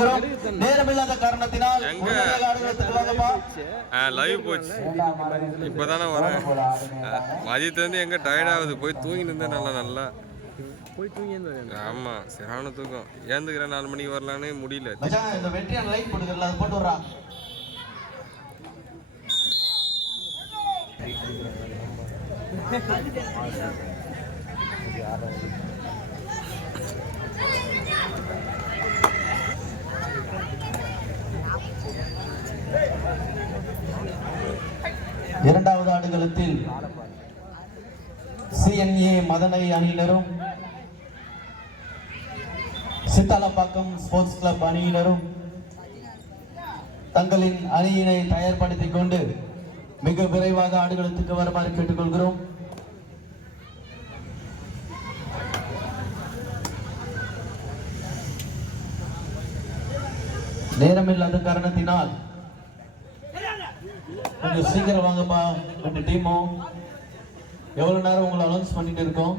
கேட்டுக்கொள்கிறோம். நேரமில்லாத காரணத்தினால் லைவ் போச்சு. இப்பதானே வரேன். மதியத்துல இருந்து எங்க டயர்ட் ஆகுது. போய் தூங்கி இருந்தேன் நல்லா போய் தூங்கி. ஆமா சரியான தூக்கம். ஏந்துக்கிறேன் 4 மணிக்கு வரலான்னு முடியல. இந்த வெற்றியான லைட் போட்டுக்கல அது போட்டு வர்றா. இரண்டாவது ஆடுகளத்தில் CNA மதனை அணியினரும் சித்தாலப்பாக்கம் ஸ்போர்ட்ஸ் கிளப் அணியினரும் தங்களின் அணியினை தயார்படுத்திக் கொண்டு மிக விரைவாக ஆடுகளத்துக்கு வருமாறு கேட்டுக்கொள்கிறோம். நேரமில்லாத காரணத்தினால் கொஞ்சம் சீக்கிரம் வாங்கப்பா. 2 டீமும் எவ்வளவு நேரம் உங்களை அனௌன்ஸ் பண்ணிட்டு இருக்கோம்.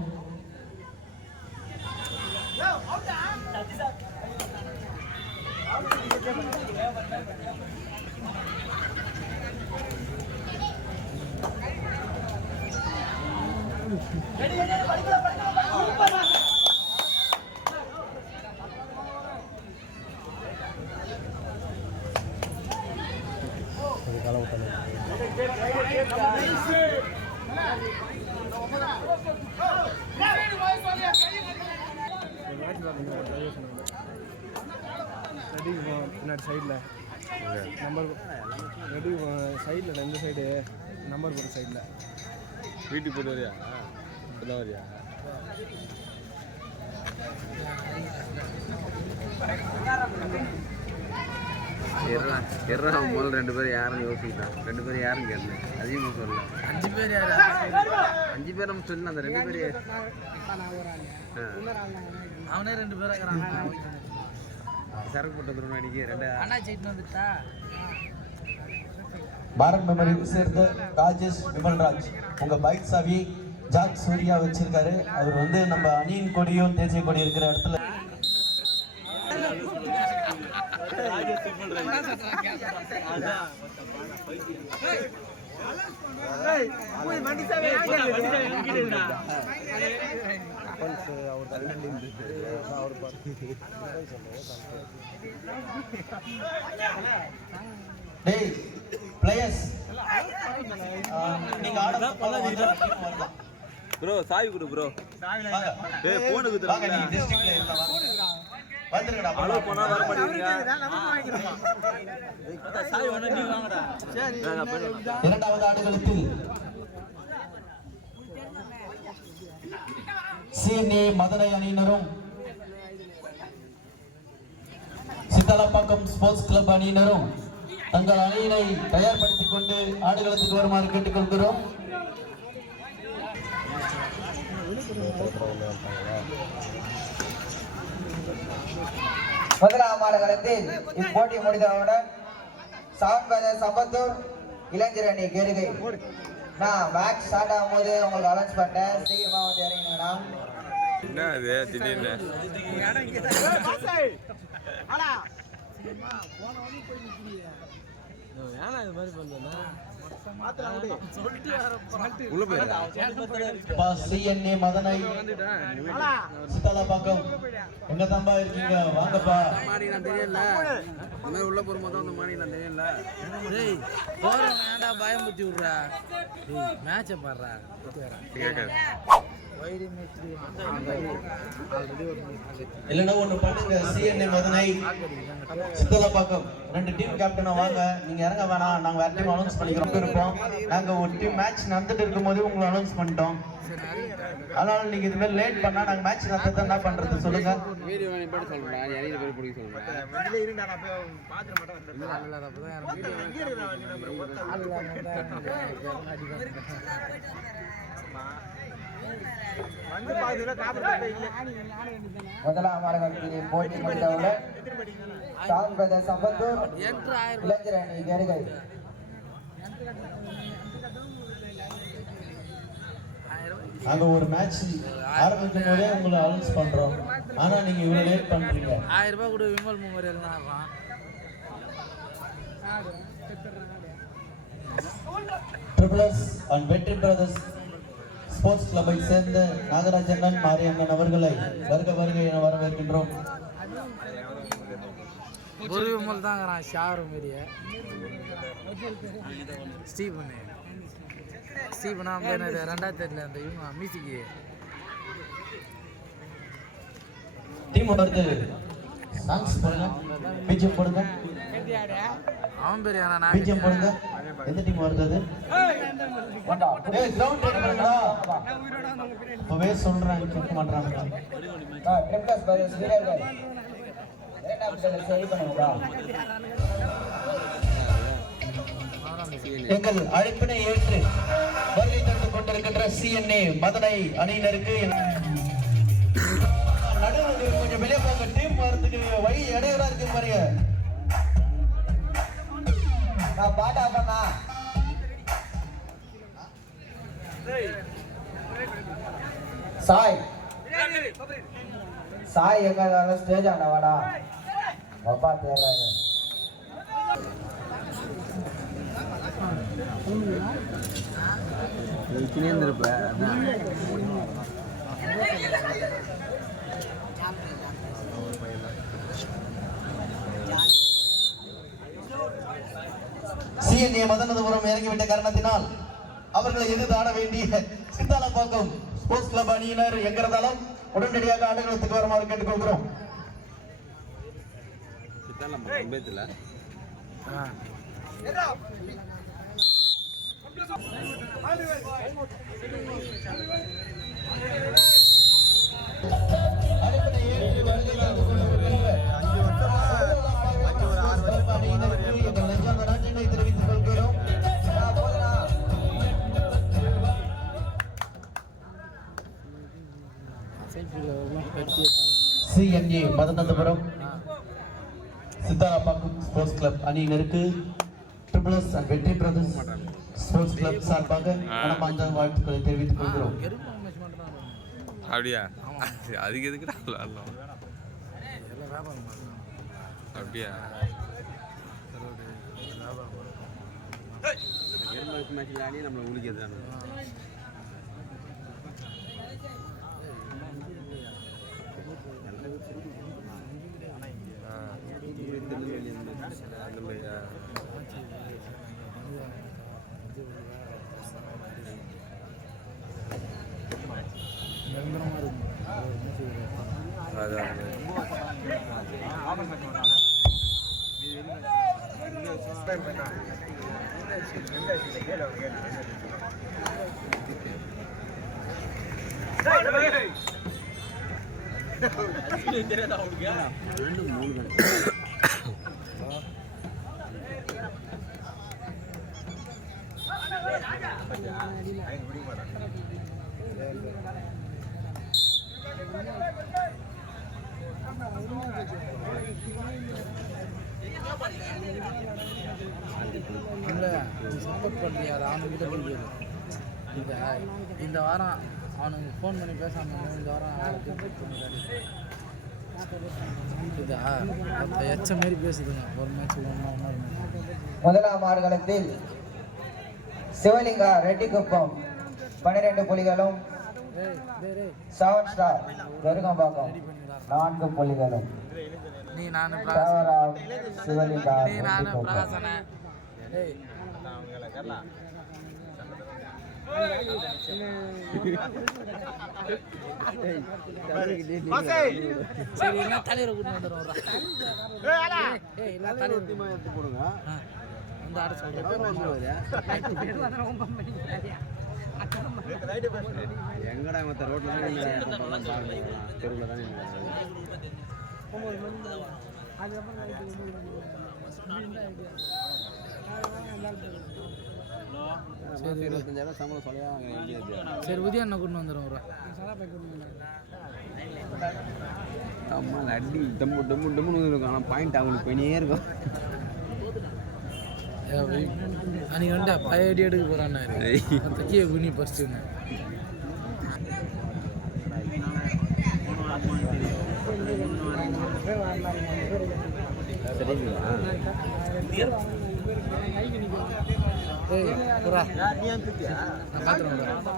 பின்னாடி சைடில் நம்பர் ரெடி சைடில் இந்த சைடு நம்பர் போகிற சைடில் வீட்டுக்கு போயிட்டு வரியா? இப்போதான் வரியா? முதல்ல 2 பேர் யாரும் யோசிக்கிட்டான். 2 பேர் யாரும் கேட்கல. அதிகமாக சொல்லல. 5 பேர் யாரு? 5 பேர் நம்ம சொல்லலாம். அந்த 2 பேர் அவனே 2 பேர் சரக்கு போட்டு அடிக்க பாரத் மெமரி சேர்ந்த ராஜேஷ் விமல்ராஜ் உங்க பைக் சாவி ஜாக் சூர்யா வச்சிருக்காரு. அவர் வந்து நம்ம அணியின் கொடியும் தேசிய கொடி இருக்கிற இடத்துல டேய் பிளேயர்ஸ் நீங்க ஆட ப்ரோ சாவி குடு ப்ரோ. ஏய் போன் குடுறா. வாங்க நீங்க டிஸ்ட்ரிக்ட்ல இருந்தா வாங்க. வந்துருங்கடா. அலோ போனா வர மாட்டீங்க. சாவி ஒண்ணு நீ வாங்கடா. சரி. இரண்டாவது ஆடுகளத்தில் CNA மதனை அணியினரும் சித்தாலப்பாக்கம் ஸ்போர்ட்ஸ் கிளப் அணியினரும் தங்கள் அணியினை தயார்படுத்திக் கொண்டு ஆடுகளத்துக்கு வருமாறு கேட்டுக்கொள்கிறோம். முதலாம் ஆடுகளத்தில் இப்போட்டி முடிந்தவுடன் சம்பத்தூர் இளைஞர் அணி கேருகை. நான் மேட்ச் ஸ்டார்ட் ஆகும்போது உங்களுக்கு அலௌன்ஸ் பண்ணேன். சீக்கிரமா வந்து இறங்கினா என்ன அது திடீர்னு CNA மதனை சித்தாலப்பாக்கம் எங்க தம்பா இருக்கீங்க? வாங்கப்பா. தெரியல உள்ள போகும்போது அந்த மாதிரி நான் தெரியல. பயமுத்தி விடுறா. மேட்சை பாடுறா. இல்லைன்னா ஒண்ணு பண்ணுங்க. CNA மதனை சித்தாலப்பாக்கம் 2 டீம் கேப்டனா வாங்க. நீங்க இறங்க வேணாம். நாங்க வேற டீம் அனௌன்ஸ் பண்ணிக்கிறோம் இருப்போம். நாங்க ஒரு டீம் மேட்ச் நடந்துட்டு இருக்கும் போது உங்களை அனௌன்ஸ் பண்ணிட்டோம். அதனால நீங்க இது மாதிரி லேட் பண்ணா நாங்க மேட்ச் நடத்த என்ன பண்றது சொல்லுங்க. வீடியோ வேணி போட்டு சொல்றேன். நான் யாரையும் பேர் பிடிக்க சொல்றேன். வண்டில இருந்தா நான் போய் பாத்துற மாட்டேன். இல்ல அப்பதான் இங்க இருக்கற வண்டி நம்பர் முதலாம் ஆடுகளத்தில் போட்டி முடிந்தவுடன் சம்பத்தூர் இளைஞர் அணி கேருகை. நாங்கள் ஒரு மேட்ச் ஆரம்பிக்கும் போதே உங்களை அனௌன்ஸ் பண்ணுறோம். ஆனால் நீங்கள் இவ்வளோ லேட் பண்ணுறீங்க. 1000 ரூபாய் கூட விமல் மெமோரியல் தான் ஆடுறான். Triple S and Vetri brothers sports கிளப்பை சேர்ந்த நாகராஜண்ணன் மாரியண்ணன் அவர்களை வருக என வரவேற்கின்றோம். ஒரு விமல் தான் இருக்கிறான் ஷாரு மாரியே. ஸ்டீவனா பேர் 2008 அந்த இவங்க மியூசிக்கு டீம் வருது. சாங்ஸ் போடுங்க, பிஜிஎம் போடுங்க. அவன் பேர் என்ன பிஜிஎம் போடுங்க. எந்த டீம் வருது? ஏய் கிரவுண்ட் ரெடி பண்ணுடா. இப்பவே சொல்றாங்க கேட்க மாட்டறாங்க. ட்ரிபிள்எஸ் பிரதர்ஸ் வீரர்கள் இரண்டாம் பிரதர்ஸ் சரி பண்ணுங்கடா. எங்கள் அழைப்பினை ஏற்று வருகை தந்து கொண்டிருக்கின்ற சிஎன்ஏ மதுரை அணியினருக்கு நடுவுக்கு கொஞ்சம் வெளியே போங்க. டீம் வரதுக்கு வழி இடையூறா இருக்கு பாருங்க. நான் பாட்டா பண்ணா சாய் சாய் எங்க ஸ்டேஜ் ஆன வாடா அப்பா தேடுறாங்க. இருப்ப சிஎன்ஏ மதனதபுரம் இறங்கிவிட்ட காரணத்தினால் அவர்களை எதிர்த்து ஆட வேண்டிய சித்தாலப்பாக்கம் ஸ்போர்ட்ஸ் கிளப் அணியினர் எங்கிறதாலும் உடனடியாக ஆடுகளத்துக்கு வருமாறு கேட்டுக்கொள்கிறோம். தெரிவித்துக் கொள்கிறோம். CNA Madanandapuram Chittarapakkam sports club அணியினருக்கு triple S and Vetri brothers sports club சார்பாக மனமார்ந்த வாழ்த்துக்களை தெரிவித்துக் கொள்கிறோம். அப்படியா? அதுக்கு எதுக்குடா விளாடலாம்? அப்படியா? மேட்ச் விளையாடி நம்மளை உழிக்கிறது. சப்போர்ட் பண்ணுறியா? அவனுக்கிட்ட போய் இந்த வாரம் அவனுக்கு ஃபோன் பண்ணி பேசாம இந்த வாரம் இதா எச்ச மாரி பேசுதுங்க. ஒரு மேட்ச் முதலாம் ஆடுகளத்தில் சிவலிங்கா ரெட்டிக்குப்பம் 12 புள்ளிகளும், 7 ஸ்டார் கருகம்பாக்கம் 4 புள்ளிகளும். நீ நானு சிவலிங்கா நீ நானு பிரகாசன சரி என்ன தலைவரை கூட்டு வந்துடுறோம். எல்லாம் தலைவர் எடுத்து போடுங்க. வந்து ஆட சொல்றேன். எங்கடா மற்ற ரோட்ல தெருவில் தானே சரி 25,000 சம்பளம் சொல்லுவாங்க. சரி உதய அண்ணா கூட்டு வந்துடும். ஒரு அம்மா அடி டம்மு டம்மு டம்முன்னு இருக்கும். ஆனால் பாயிண்ட் அவங்களுக்கு பண்ணியே இருக்கும். அன்னைக்கு வந்து பழைய அடி எடுக்க போகிறான்னு தக்கிய குனி ஃபஸ்ட்டுன்னு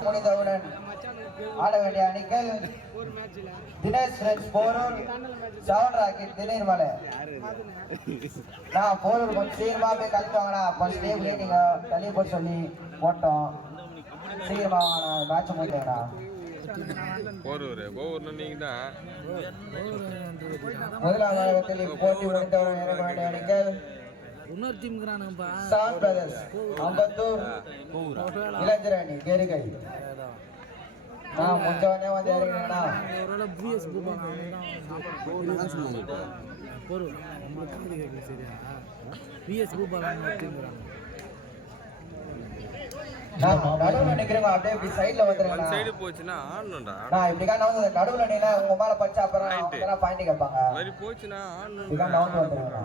முடிந்தவுடன் ஆட வேண்டிய அணிகள் Dinesh friends Porur, sound rocket தினேர்மலை. நான் போரூர் கொஞ்சம் சீக்கிரமா போய் கலந்துவாங்கண்ணா. கொஞ்சம் டேபிளே நீங்க தள்ளி போட்டு சொல்லி போட்டோம். சீக்கிரமா நான் மேட்ச் முடிக்கிறேண்ணா. முதலாவது போட்டி முடிந்தவுடன் இறங்க வேண்டிய அணிகள் இன்னொரு டீமுக்குறானுங்கப்பா. சான் பிரதர்ஸ் அம்பத்தூர், இளைஞரணி கேரிகை. நான் முடிஞ்சவனே வந்து இறங்கினேண்ணா. ஒருவேளை பிஎஸ் பொருள் சரியா பிஎஸ் பூபாலான்னு டீமுக்குறாங்க. நடுவுல நிக்கிறவங்க அப்படியே இப்படி சைடுல வந்துருங்க. சைடு போச்சுன்னா ஆடணும்டா. நான் இப்படி நவுந்து நடுவுல நின்னா உங்க மேல பச்சை அப்புறம் பாயிண்ட் கேட்பாங்க. மாதிரி போச்சுன்னா ஆடணும். இப்படி நவுந்து வந்துருங்க.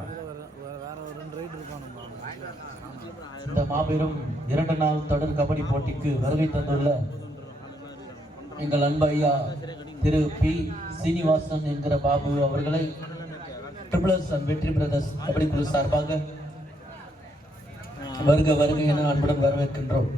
வேற ஒரு 2 ரைட் இருப்பானுங்க. இந்த மாபெரும் 2 நாள் தொடர் கபடி போட்டிக்கு வருகை தந்துள்ள எங்கள் அன்பு ஐயா திரு பி சீனிவாசன் என்கிற பாபு அவர்களை triple S and Vetri brothers kabaddi குழு சார்பாக வருக வருக என அன்புடன் வரவேற்கின்றோம்.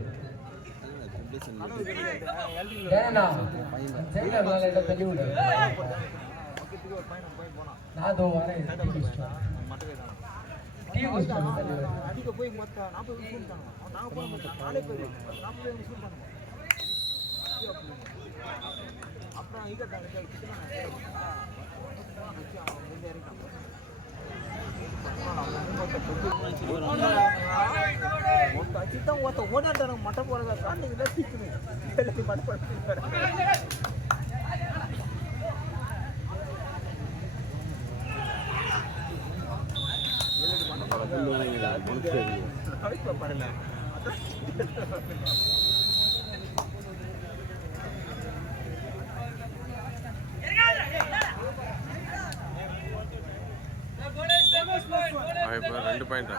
இப்போ 2 பாயிண்டா.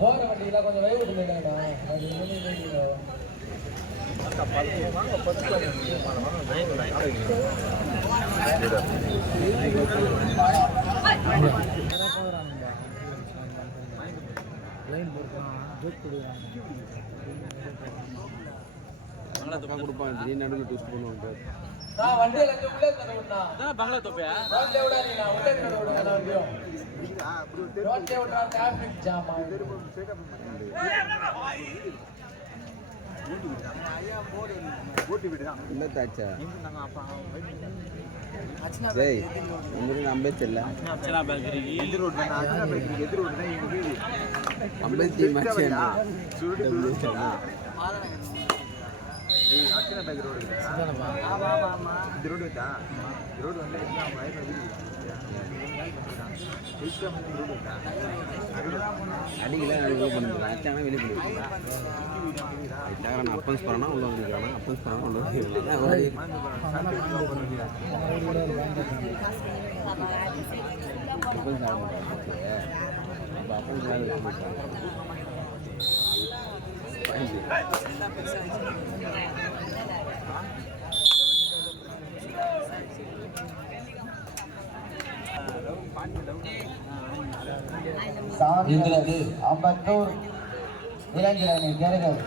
போற வண்டியில கொஞ்சம் வயது இல்லைடா. லைன் போடுறான் ஜோக் கொடுக்குறான். கொடுப்பான் திடீர்னு நடுவில் டூஸ்ட் பண்ணுவாங்க. நான் வண்டியில இருந்து உள்ளே தரணும்னா அதான் பங்களா தொப்பையா ரோட்ல விடாதீங்க. நான் உள்ளே தரணும்னா நான் வண்டியும் ரோட்ல விட்டா டிராஃபிக் ஜாம் ஆகும். இல்லத்தாச்சா ஜெய் உங்களுக்கு நம்பேச்சல்ல அம்பேத்தி மச்சேனா அடிக்கல வெளியே பண்ணிக்கலாம் அச்சானா வெளியே பண்ணிக்கலாம் நான் அப்பன்ஸ் போகிறேன்னா உள்ள வந்துருக்கானா அப்பன்ஸ் போகிறேன்னா உள்ள வந்துருக்கலாம் அப்பன்ஸ் ஆக மாட்டேன் அப்போ அப்பன்ஸ் அம்பத்தூர் இளைஞரணி கேர்கள்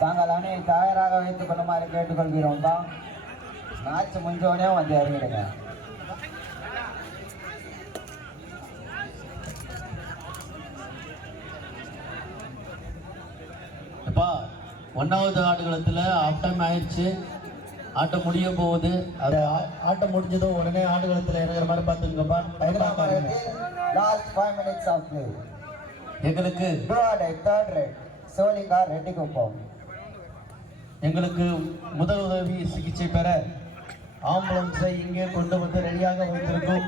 தாங்கள் அணை தயாராக வைத்துக் கொள்ளுமாறு கேட்டுக்கொள்கிறோம். தான் மேட்ச் முடிஞ்சவனே வந்து இறங்கிடுங்க. அப்பா 1வது ஆடுகளத்தில் ஆஃப் டைம் ஆயிடுச்சு. ஆட்டம் முடிய போகுது. அது ஆட்டம் முடிஞ்சதும் உடனே ஆடுகளத்தில் இறங்குற மாதிரி பார்த்துங்கப்பா. Last 5 minutes of play. எங்களுக்கு தேர்ட் ரைட் சோலிங்கா ரெட்டி குப்பம். எங்களுக்கு முதல் உதவி சிகிச்சை பெற ஆம்புலன்ஸை இங்கே கொண்டு வந்து ரெடியாக வைத்திருக்கும்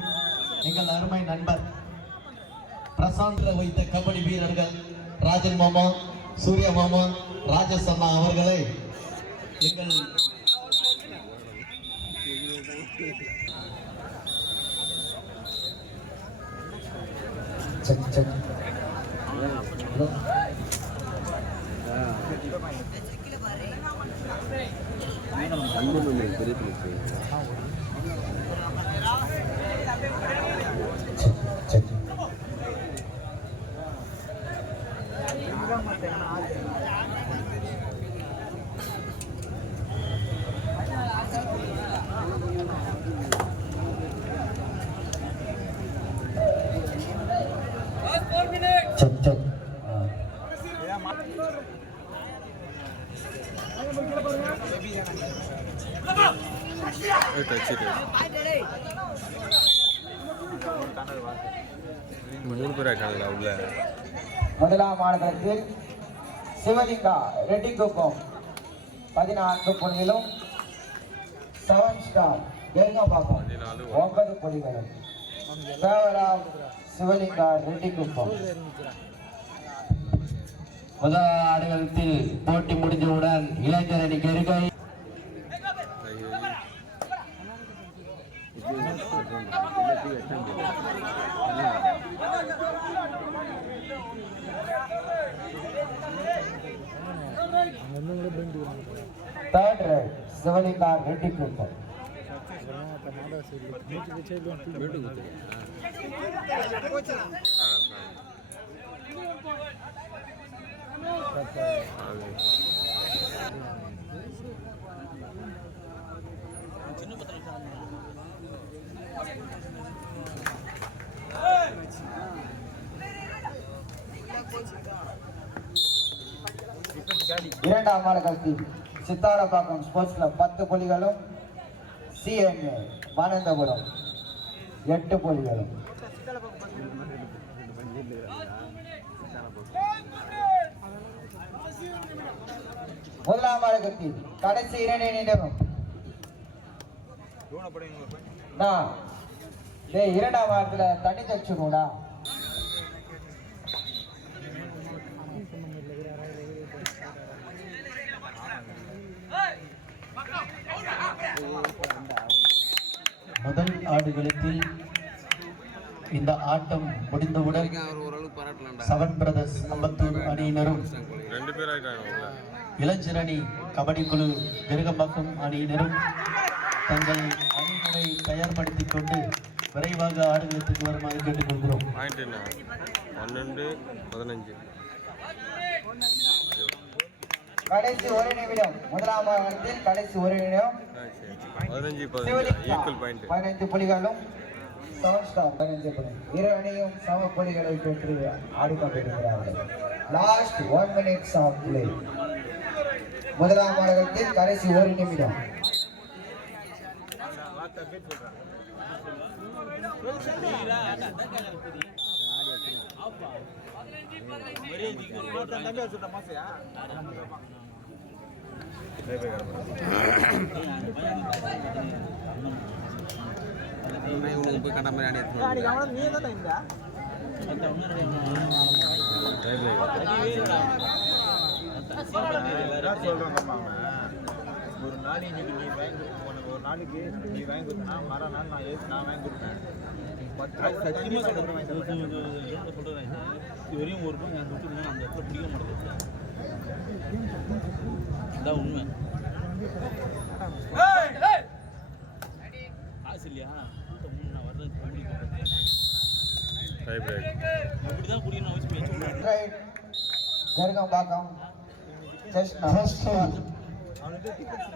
எங்கள் அருமை நண்பர் பிரசாந்தில் வைத்த கபடி வீரர்கள் ராஜன் மாமா, சூர்யா மாமா ராஜேஷ் அண்ணா அவர்களை எங்கள் மூணு பேர் ஆயிட்டாங்களா உள்ள? முதலாம் ஆட்டத்தில் சிவலிங்கா ரெட்டிக்குப்பம் 14 புள்ளிகளும் 7 ஸ்டார் எங்கம்பாக்கம் 9 புள்ளிகளும் தேவராவ் சிவலிங்கா ரெட்டிக்குப்பம். முதல் ஆடுகளத்தில் போட்டி முடிஞ்சவுடன் இளைஞர் அணி கெருகை தேர்ட் ரைட் சிவலிங்கா ரெட்டிக்குப்பம். இரண்டாம் ஆட்டத்தில் சித்தாரப்பாக்கம் ஸ்போர்ட்ஸ் கிளப் 10 புள்ளிகளும் சிஎன்ஏ மானந்தபுரம் 8 புள்ளிகளும். முதலாம் ஆட்டத்தில் கடைசி 2 நிமிடம் இரண்டாம் ஆட்டத்துல தண்ணி தச்சுடா. முதல் ஆடுகளத்தில் இந்த ஆட்டம் முடிந்தவுடன் செவன் பிரதர்ஸ் அம்பத்தூர் அணியினரும் ரெண்டு பேர் ஆயிட்டாங்க. இளைஞர் அணி கபடி குழு விருகம்பாக்கம் அணியினரும் தங்கள் அணிகளை தயார்படுத்திக் கொண்டு விரைவாக ஆடுகளத்துக்கு வருமாறு கேட்டுக்கொள்கிறோம். 12-15 கடைசி 1 நிமிடம். முதலாம் ஆட்டத்தில் கடைசி 1 நிமிடம் 15 புள்ளிகளும் 7 ஸ்டார் 15 புள்ளி. இரு அணியும் சம புள்ளிகளை பெற்று ஆடிக்கொண்டிருக்கிறார்கள். Last 1 minute of play. முதலாம் ஆட்டத்தில் கடைசி 1 நிமிடம். போய் கட்ட மாதிரி ஒரு நாள் இன்னைக்கு நீ வாங்கி ஒரு நாளைக்கு நீ வாங்கி கொடுத்தனா மறுநாள் நான் வாங்கி கொடுப்பேன். சத்தியமாக சொல்கிறேன் இதுவரையும் ஒரு ரூபாய் நான் கொடுத்துருந்தேன் அந்த இடத்துல பிடிக்க மாட்டேங்குது. இதான் உண்மை. காசு இல்லையா நான் வர்றது எப்படிதான் குடிக்கணும் அவசியம் ரைட் கருகம்பாக்கம் அவனுக்கு tickets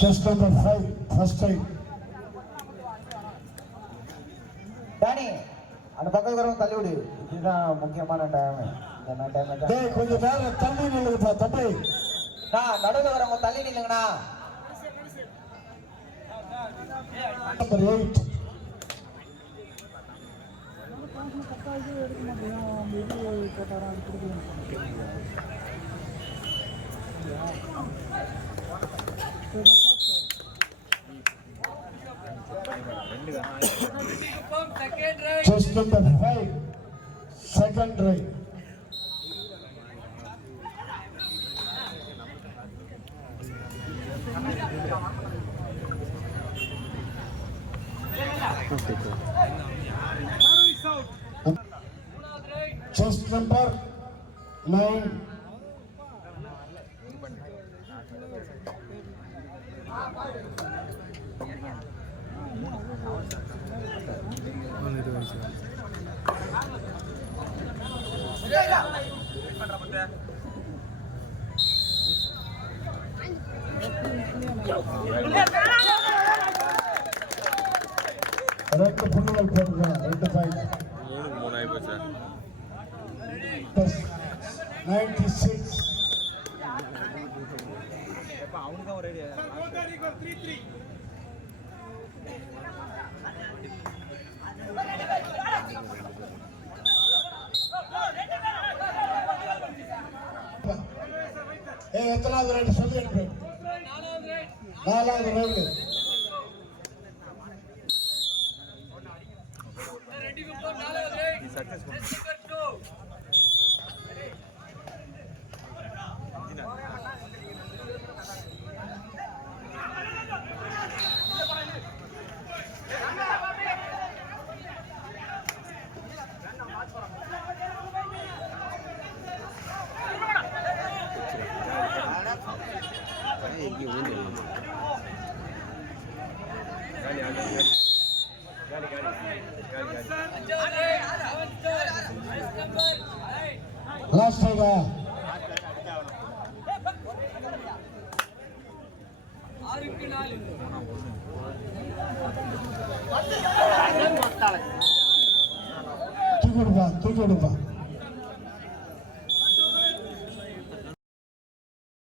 Just number 5, first time. டானி அந்த பக்கம் வரவங்க தள்ளி விடு. இதுதான் முக்கியமான டைம். இந்த டைம் டேய் கொஞ்சம் நேரம் தள்ளி நில்லுங்கப்பா தம்பி. நடுவில் வரவங்க தள்ளி நில்லுங்கண்ணா. Number 8. Chest number 5. Second right. Chest number 9. ரெண்டு புள்ளிகள் போடுங்க. 2 பாயிண்ட். 3 ஆகி போச்சா? 96. அவனுக்கு தான் ரெடி. எத்தனாவது ரைடு சொல்லி அனுப்பு. 4வது ரைடு. லாஸ்ட் ரைடா. தூக்கி விடுப்பா.